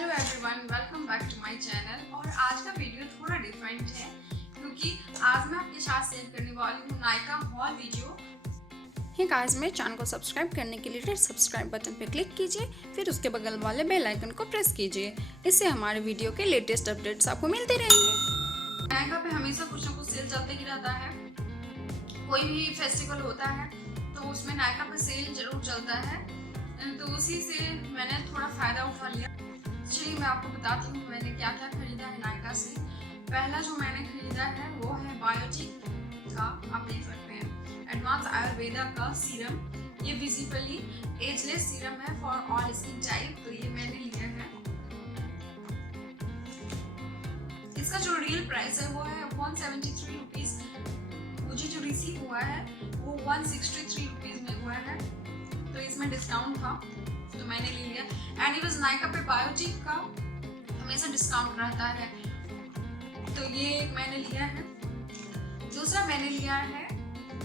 Hello everyone, welcome back to my channel. और आज का वीडियो थोड़ा डिफरेंट है क्योंकि आज मैं आपके साथ शेयर करने वाली हूँ Nykaa haul video. Hey guys, मेरे चैनल को सब्सक्राइब करने के लिए रेड सब्सक्राइब बटन पर क्लिक कीजिए, फिर उसके बगल वाले बेल आइकन को प्रेस कीजिए। इससे हमारे वीडियो के लेटेस्ट अपडेट्स आपको मिलते रहेंगे। नायका पे हमेशा कुछ ना कुछ सेल चलते ही रहता है। कोई भी फेस्टिवल होता है तो उसमें नायका पे सेल जरूर चलता है, तो उसी से मैंने थोड़ा फ़ायदा उठा लिया। चलिए मैं आपको बताती हूँ मैंने क्या क्या खरीदा है नायका से। पहला जो मैंने खरीदा है वो है बायोटिक का, आप देख सकते हैं, एडवांस आयुर्वेदा का सीरम। ये विजिबली एजलेस सीरम है फॉर ऑल स्किन टाइप, तो ये मैंने लिया है। इसका जो रियल प्राइस है वो है 173 रुपीज़। मुझे जो रिसीव हुआ है वो 163 रुपीज़ में हुआ है, तो इसमें डिस्काउंट था तो मैंने ले लिया। एंड इट वाज नायका पे बायोटिक का हमेशा डिस्काउंट रहता है, तो ये एक मैंने लिया है। दूसरा मैंने लिया है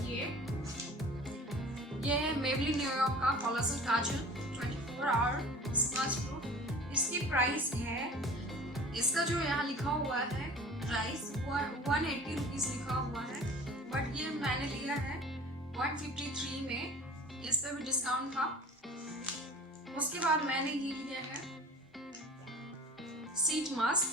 ये है मेबलिन न्यूयॉर्क York collagen kajal 24 hour smudge proof. इसकी प्राइस है, इसका जो यहाँ लिखा हुआ है प्राइस 180 रुपीज़ लिखा हुआ है, बट ये मैंने लिया है 153 में, इस पर भी डिस्काउंट था। उसके बाद मैंने ये लिया है सीट मास्क।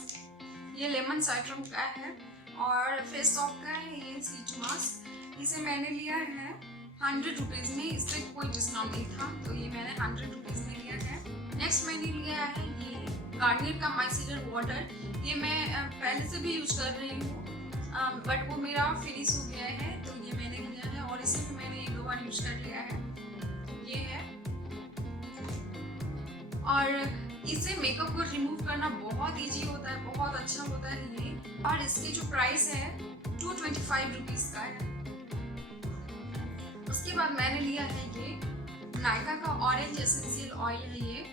ये लेमन साइट्रम का है और फेस सॉप का है ये सीट मास्क। इसे मैंने लिया है 100 रुपीज़ में, इससे कोई डिस्काउंट नहीं था, तो ये मैंने 100 रुपीज़ में लिया है। नेक्स्ट मैंने लिया है ये गार्नियर का माइसिलर वाटर। ये मैं पहले से भी यूज कर रही हूँ, बट वो मेरा फिनिश हो गया है, तो ये मैंने लिया है और इसे भी मैंने 1-2 बार यूज कर लिया है। ये है, और इससे मेकअप को रिमूव करना बहुत इजी होता है, बहुत अच्छा होता है ये। और इसकी जो प्राइस है 225 रुपीज़ का है। उसके बाद मैंने लिया है ये नायका का ऑरेंज एसेंशियल ऑयल है। ये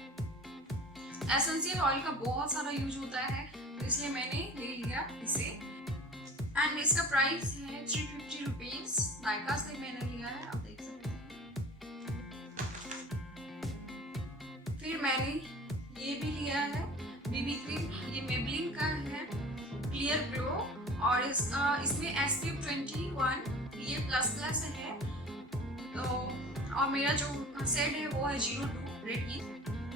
एसेंशियल ऑयल का बहुत सारा यूज होता है, तो इसलिए मैंने ले लिया इसे। एंड इसका प्राइस है 350 रुपीज़। नायका से मैंने लिया है, आप देख सकते हैं। फिर मैंने ये भी लिया है बीबी क्रीम। ये मेबलिन का है क्लियर ग्लो, और इसमें SPF 21 ये प्लस है। तो और मेरा जो सेट है वो है 02 रेड।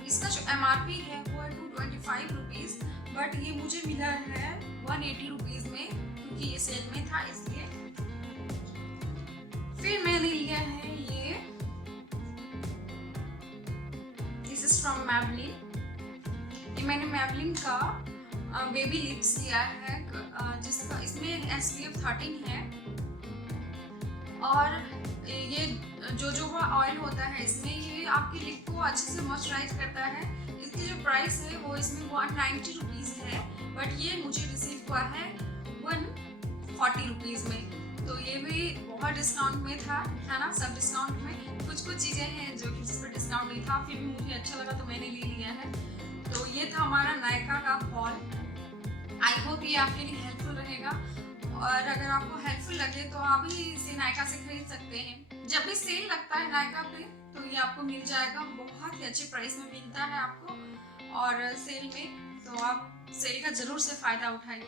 इसका जो MRP है वो है 225 रुपीज़, बट ये मुझे मिला है 180 रुपीज़ में, क्योंकि ये सेल में था इसलिए। फिर मैंने लिया है ये, दिस इज फ्रॉम मैबलिन। ये मैंने मैबलिन का बेबी लिप्स लिया है, जिसका इसमें SPF 13 है। और ये जो ऑयल होता है इसमें, ये आपकी लिप को अच्छे से मॉइस्चराइज करता है। इसकी जो प्राइस है वो इसमें 190 रुपीज़ है, बट ये मुझे रिसीव हुआ है 140 रुपीज़ में, तो ये भी बहुत डिस्काउंट में था, है ना। सब डिस्काउंट में, कुछ चीज़ें हैं जो कि जिस पर डिस्काउंट नहीं था, फिर भी मुझे अच्छा लगा तो मैंने ले लिया है। तो ये था हमारा नायका का हॉल। आई होप ये आपके लिए हेल्पफुल रहेगा, और अगर आपको हेल्पफुल लगे तो आप भी इसे नायका से खरीद सकते हैं। जब भी सेल लगता है नायका पे तो ये आपको मिल जाएगा, बहुत ही अच्छे प्राइस में मिलता है आपको और सेल में, तो आप सेल का ज़रूर से फ़ायदा उठाइए।